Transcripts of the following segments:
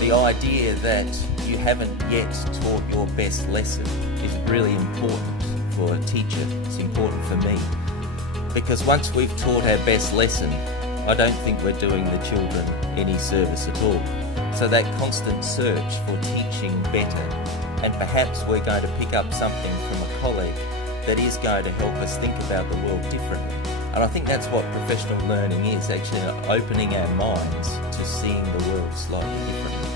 The idea that you haven't yet taught your best lesson is really important for a teacher. It's important for me. Because once we've taught our best lesson, I don't think we're doing the children any service at all. So that constant search for teaching better, and perhaps we're going to pick up something from a colleague that is going to help us think about the world differently. And I think that's what professional learning is, actually opening our minds to seeing the world slightly differently.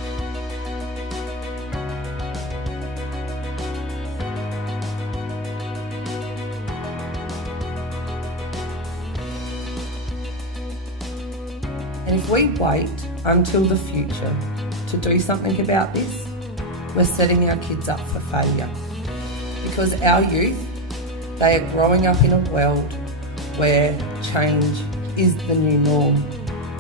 And if we wait until the future to do something about this, we're setting our kids up for failure. Because our youth, they are growing up in a world where change is the new norm.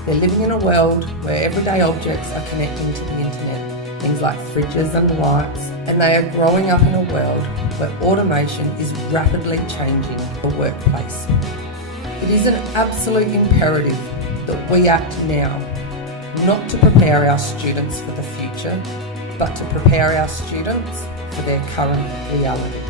They're living in a world where everyday objects are connecting to the internet, things like fridges and lights, and they are growing up in a world where automation is rapidly changing the workplace. It is an absolute imperative that we act now, not to prepare our students for the future, but to prepare our students for their current reality.